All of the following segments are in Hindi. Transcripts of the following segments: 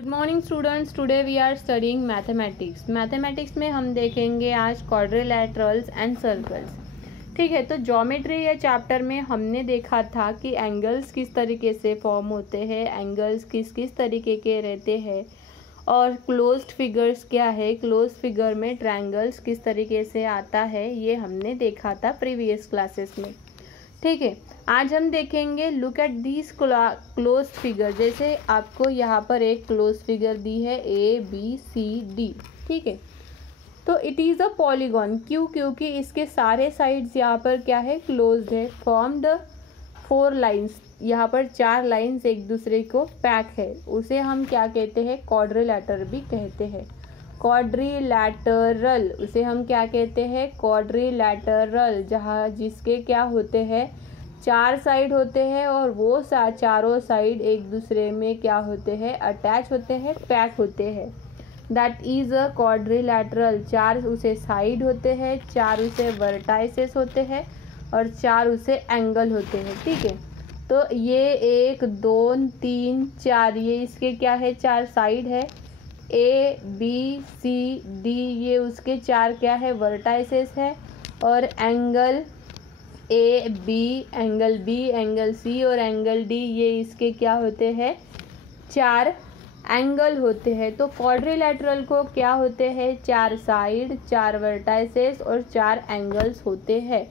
Good morning students, today we are studying mathematics. Mathematics में हम देखेंगे आज क्वाड्रिलैटरल्स एंड सर्कल्स। ठीक है, तो ज्योमेट्री या चैप्टर में हमने देखा था कि एंगल्स किस तरीके से फॉर्म होते हैं, एंगल्स किस किस तरीके के रहते हैं और क्लोज्ड फिगर्स क्या है, क्लोज्ड फिगर में ट्रायंगल्स किस तरीके से आता है, ये हमने देखा था प्रीवियस क्लासेस में। ठीक है, आज हम देखेंगे look at this close figure. जैसे आपको यहाँ पर एक क्लोज फिगर दी है ABCD। ठीक है, तो इट इज़ अ पॉलीगॉन। क्यों? क्योंकि इसके सारे साइड्स यहाँ पर क्या है, क्लोज्ड है। फॉर्म द 4 लाइन्स, यहाँ पर 4 लाइन्स एक दूसरे को पैक है, उसे हम क्या कहते हैं, क्वाड्रिलैटरल भी कहते हैं। क्वाड्रिलैटरल, उसे हम क्या कहते हैं, क्वाड्रिलैटरल, जहाँ जिसके क्या होते हैं, 4 साइड होते हैं और वो चारों साइड एक दूसरे में क्या होते हैं, अटैच होते हैं, पैक होते हैं। That is a quadrilateral. 4 उसे साइड होते हैं, 4 उसे वर्टाइसेस होते हैं और 4 उसे एंगल होते हैं। ठीक है, तो ये 1 2 3 4 ये इसके क्या है, 4 साइड है। ABCD ये उसके 4 क्या है, वर्टाइसेस है। और angle AB, angle B, angle C और एंगल D ये इसके क्या होते हैं, 4 एंगल होते हैं। तो क्वाड्रिलैटरल को क्या होते हैं, 4 साइड, 4 वर्टाइसेस और 4 एंगल्स होते हैं।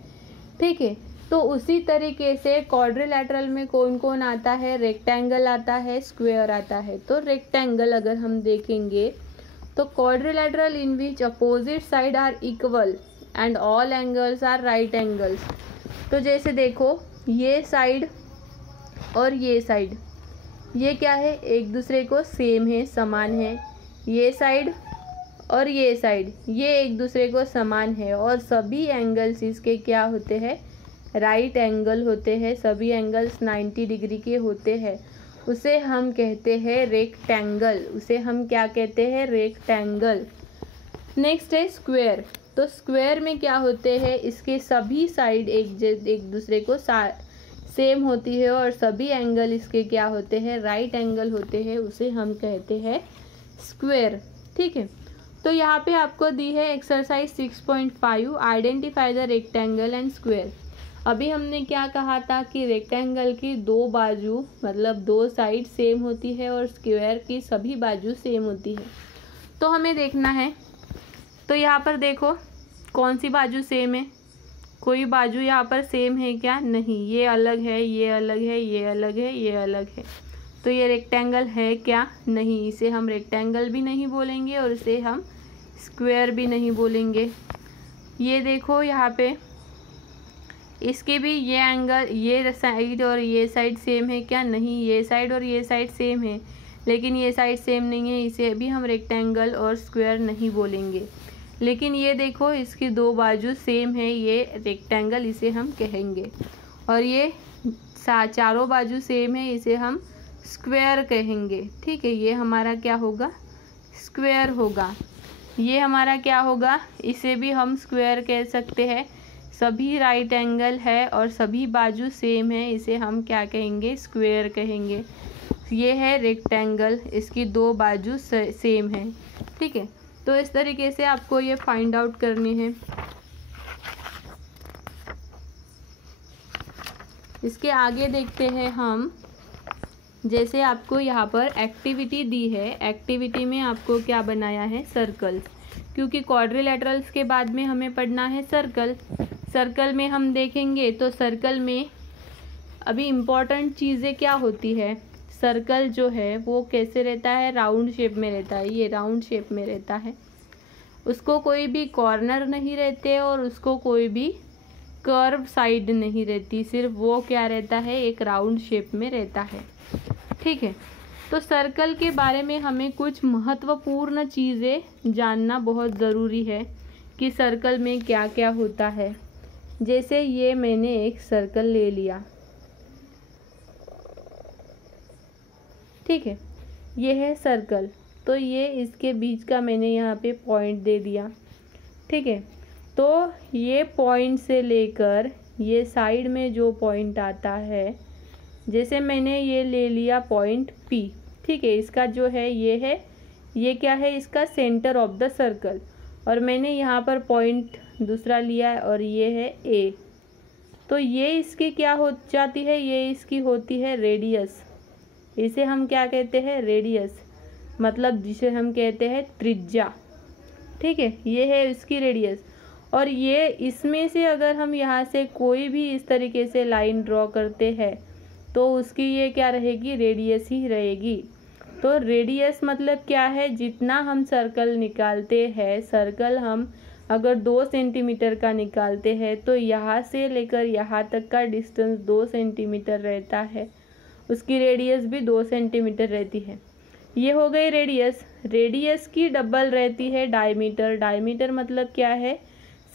ठीक है, तो उसी तरीके से क्वाड्रिलैटरल में कौन कौन आता है, रेक्टेंगल आता है, स्क्वायर आता है। तो रेक्टेंगल अगर हम देखेंगे तो quadrilateral in which opposite side are equal and all angles are right angles. तो जैसे देखो, ये साइड और ये साइड ये क्या है, एक दूसरे को सेम है, समान है। ये साइड और ये साइड ये एक दूसरे को समान है और सभी एंगल्स इसके क्या होते हैं, राइट एंगल होते हैं। सभी एंगल्स 90 डिग्री के होते हैं। उसे हम कहते हैं रेक्टेंगल। उसे हम क्या कहते हैं, रेक्टेंगल। नेक्स्ट है स्क्वायर। तो स्क्वायर में क्या होते हैं, इसके सभी साइड एक दूसरे को सेम होती है और सभी एंगल इसके क्या होते हैं, राइट एंगल होते हैं। उसे हम कहते हैं स्क्वायर। ठीक है, तो यहाँ पे आपको दी है exercise 6.5, identify the rectangle and square. अभी हमने क्या कहा था कि रेक्टेंगल की 2 बाजू मतलब 2 साइड सेम होती है और स्क्वायर की सभी बाजू सेम होती है। तो हमें देखना है, तो यहाँ पर देखो कौन सी बाजू सेम है, कोई बाजू यहाँ पर सेम है क्या, नहीं, ये अलग है, ये अलग है, ये अलग है, ये अलग है। तो ये रेक्टेंगल है क्या, नहीं, इसे हम रेक्टेंगल भी नहीं बोलेंगे और इसे हम स्क्वायर भी नहीं बोलेंगे। ये देखो यहाँ पे इसके भी ये एंगल, ये साइड और ये साइड सेम है क्या, नहीं, ये साइड और ये साइड सेम है, लेकिन ये साइड सेम नहीं है, इसे भी हम रेक्टेंगल और स्क्वायर नहीं बोलेंगे। लेकिन ये देखो इसकी 2 बाजू सेम है, ये रेक्टेंगल, इसे हम कहेंगे। और ये चारों बाजू सेम है, इसे हम स्क्वायर कहेंगे। ठीक है, ये हमारा क्या होगा, स्क्वायर होगा। ये हमारा क्या होगा, इसे भी हम स्क्वायर कह सकते हैं। सभी राइट एंगल है और सभी बाजू सेम है, इसे हम क्या कहेंगे, स्क्वायर कहेंगे। ये है रेक्टेंगल, इसकी 2 बाजू सेम है। ठीक है, तो इस तरीके से आपको ये फाइंड आउट करने हैं। इसके आगे देखते हैं हम, जैसे आपको यहाँ पर एक्टिविटी दी है, एक्टिविटी में आपको क्या बनाया है, सर्कल। क्योंकि क्वाड्रिलैटरल्स के बाद में हमें पढ़ना है सर्कल। सर्कल में हम देखेंगे तो सर्कल में अभी इम्पॉर्टेंट चीज़ें क्या होती है, सर्कल जो है वो कैसे रहता है, राउंड शेप में रहता है। ये राउंड शेप में रहता है, उसको कोई भी कॉर्नर नहीं रहते और उसको कोई भी कर्व साइड नहीं रहती, सिर्फ वो क्या रहता है, एक राउंड शेप में रहता है। ठीक है, तो सर्कल के बारे में हमें कुछ महत्वपूर्ण चीज़ें जानना बहुत ज़रूरी है कि सर्कल में क्या क्या होता है। जैसे ये मैंने एक सर्कल ले लिया, ठीक है, ये है सर्कल, तो ये इसके बीच का मैंने यहाँ पे पॉइंट दे दिया। ठीक है, तो ये पॉइंट से लेकर ये साइड में जो पॉइंट आता है, जैसे मैंने ये ले लिया पॉइंट P, ठीक है, इसका जो है, ये क्या है, इसका सेंटर ऑफ द सर्कल। और मैंने यहाँ पर पॉइंट दूसरा लिया है और ये है ए। तो ये इसकी क्या हो जाती है, ये इसकी होती है रेडियस। इसे हम क्या कहते हैं, रेडियस, मतलब जिसे हम कहते हैं त्रिज्या। ठीक है, ये है इसकी रेडियस। और ये इसमें से अगर हम यहाँ से कोई भी इस तरीके से लाइन ड्रॉ करते हैं तो उसकी ये क्या रहेगी, रेडियस ही रहेगी। तो रेडियस मतलब क्या है, जितना हम सर्कल निकालते हैं, सर्कल हम अगर 2 सेंटीमीटर का निकालते हैं तो यहाँ से लेकर यहाँ तक का डिस्टेंस 2 सेंटीमीटर रहता है, उसकी रेडियस भी 2 सेंटीमीटर रहती है। ये हो गई रेडियस। रेडियस की डबल रहती है डायमीटर। डायमीटर मतलब क्या है,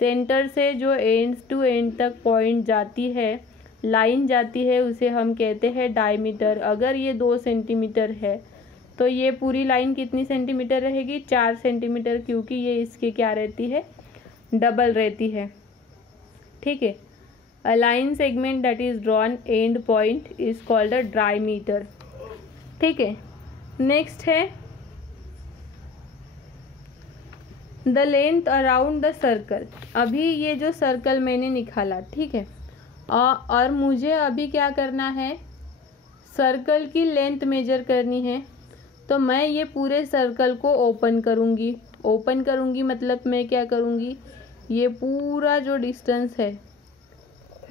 सेंटर से जो एंड टू एंड तक पॉइंट जाती है, लाइन जाती है, उसे हम कहते हैं डायमीटर। अगर ये 2 सेंटीमीटर है तो ये पूरी लाइन कितनी सेंटीमीटर रहेगी, 4 सेंटीमीटर, क्योंकि ये इसकी क्या रहती है, डबल रहती है। ठीक है, a line segment that is drawn and point is called a diameter. ठीक है, नेक्स्ट है the length around the circle. अभी ये जो सर्कल मैंने निकाला, ठीक है, और मुझे अभी क्या करना है, सर्कल की लेंथ मेजर करनी है। तो मैं ये पूरे सर्कल को ओपन करूँगी। ओपन करूँगी मतलब मैं क्या करूँगी, ये पूरा जो डिस्टेंस है,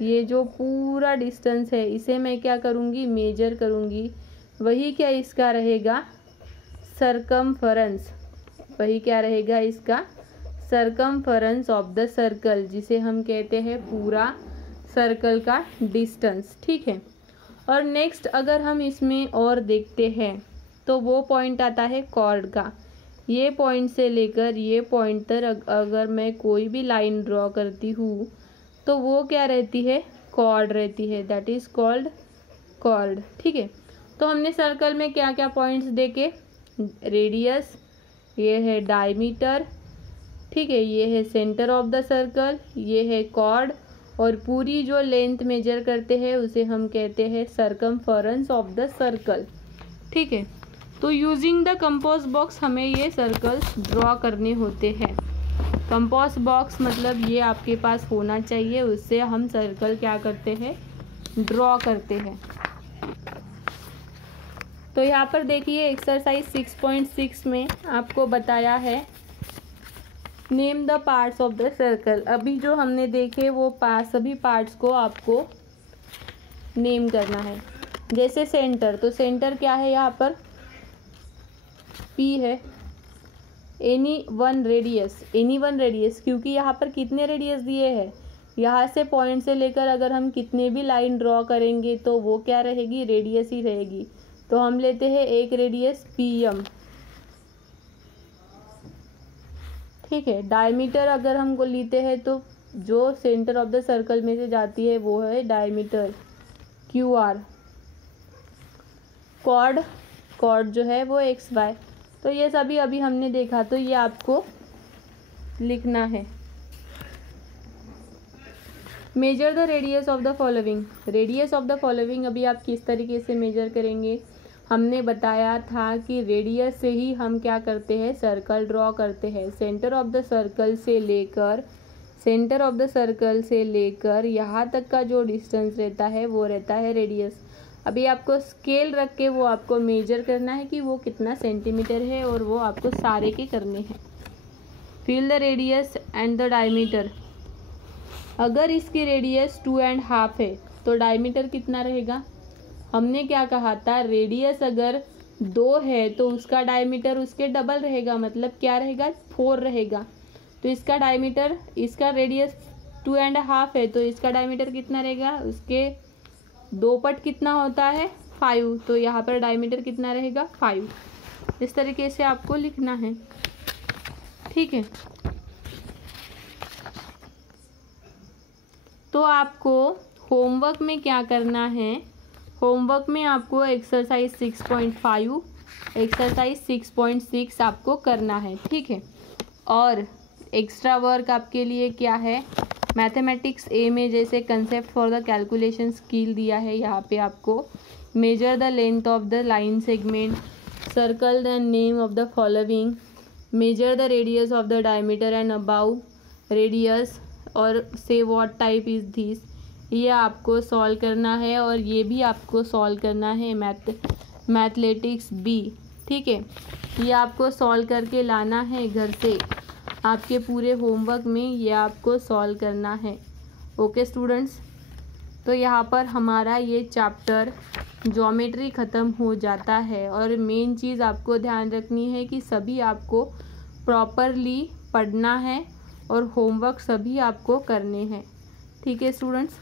ये जो पूरा डिस्टेंस है, इसे मैं क्या करूँगी, मेजर करूँगी। वही क्या इसका रहेगा, सरकमफरेंस। वही क्या रहेगा इसका, सरकमफरेंस ऑफ द सर्कल, जिसे हम कहते हैं पूरा सर्कल का डिस्टेंस। ठीक है, और नेक्स्ट अगर हम इसमें और देखते हैं तो वो पॉइंट आता है कॉर्ड का। ये पॉइंट से लेकर ये पॉइंट तक अगर मैं कोई भी लाइन ड्रॉ करती हूँ तो वो क्या रहती है, कॉर्ड रहती है, दैट इज़ कॉल्ड कॉर्ड। ठीक है, तो हमने सर्कल में क्या क्या पॉइंट्स देखे, रेडियस, ये है डायमीटर, ठीक है, ये है सेंटर ऑफ द सर्कल, ये है कॉर्ड, और पूरी जो लेंथ मेजर करते हैं उसे हम कहते हैं सरकमफरेंस ऑफ द सर्कल। ठीक है, तो यूजिंग द कंपास बॉक्स हमें ये सर्कल्स ड्रॉ करने होते हैं। कंपास बॉक्स मतलब ये आपके पास होना चाहिए, उससे हम सर्कल क्या करते हैं, ड्रॉ करते हैं। तो यहाँ पर देखिए एक्सरसाइज 6.6 में आपको बताया है name the parts of the circle. अभी जो हमने देखे वो सभी पार्ट्स को आपको नेम करना है। जैसे सेंटर, तो सेंटर क्या है, यहाँ पर P है, एनी वन रेडियस, क्योंकि यहाँ पर कितने रेडियस दिए हैं, यहाँ से पॉइंट से लेकर अगर हम कितने भी लाइन ड्रॉ करेंगे तो वो क्या रहेगी, रेडियस ही रहेगी। तो हम लेते हैं एक रेडियस PM। ठीक है, डायमीटर अगर हमको लेते हैं तो जो सेंटर ऑफ द सर्कल में से जाती है वो है डायमीटर QR। कॉर्ड जो है वो XY। तो ये सभी अभी हमने देखा, तो ये आपको लिखना है। Major the radius of the following. Radius of the following अभी आप किस तरीके से मेजर करेंगे, हमने बताया था कि रेडियस से ही हम क्या करते हैं, सर्कल ड्रॉ करते हैं। सेंटर ऑफ द सर्कल से लेकर यहाँ तक का जो डिस्टेंस रहता है वो रहता है रेडियस। अभी आपको स्केल रख के वो आपको मेजर करना है कि वो कितना सेंटीमीटर है, और वो आपको सारे के करने हैं। Fill the radius and the diameter. अगर इसकी रेडियस 2.5 है तो डायमीटर कितना रहेगा, हमने क्या कहा था, रेडियस अगर 2 है तो उसका डायमीटर उसके डबल रहेगा, मतलब क्या रहेगा, 4 रहेगा। तो इसका डायमीटर, इसका रेडियस 2.5 है तो इसका डायमीटर कितना रहेगा, उसके 2 पट कितना होता है, 5। तो यहाँ पर डायमीटर कितना रहेगा, 5। इस तरीके से आपको लिखना है। ठीक है, तो आपको होमवर्क में क्या करना है, होमवर्क में आपको एक्सरसाइज 6.5, एक्सरसाइज 6.6 आपको करना है। ठीक है, और एक्स्ट्रा वर्क आपके लिए क्या है, मैथमेटिक्स ए में जैसे concept for the calculation skill दिया है, यहाँ पे आपको measure the length of the line segment, circle the name of the following, measure the radius of the diameter and about radius और से व्हाट टाइप इज दिस। ये आपको सॉल्व करना है और ये भी आपको सॉल्व करना है मैथलेटिक्स बी, ठीक है। ये आपको सॉल्व करके लाना है घर से, आपके पूरे होमवर्क में ये आपको सॉल्व करना है। ओके स्टूडेंट्स, तो यहाँ पर हमारा ये चैप्टर ज्योमेट्री ख़त्म हो जाता है। और मेन चीज़ आपको ध्यान रखनी है कि सभी आपको प्रॉपरली पढ़ना है और होमवर्क सभी आपको करने हैं, ठीक है स्टूडेंट्स।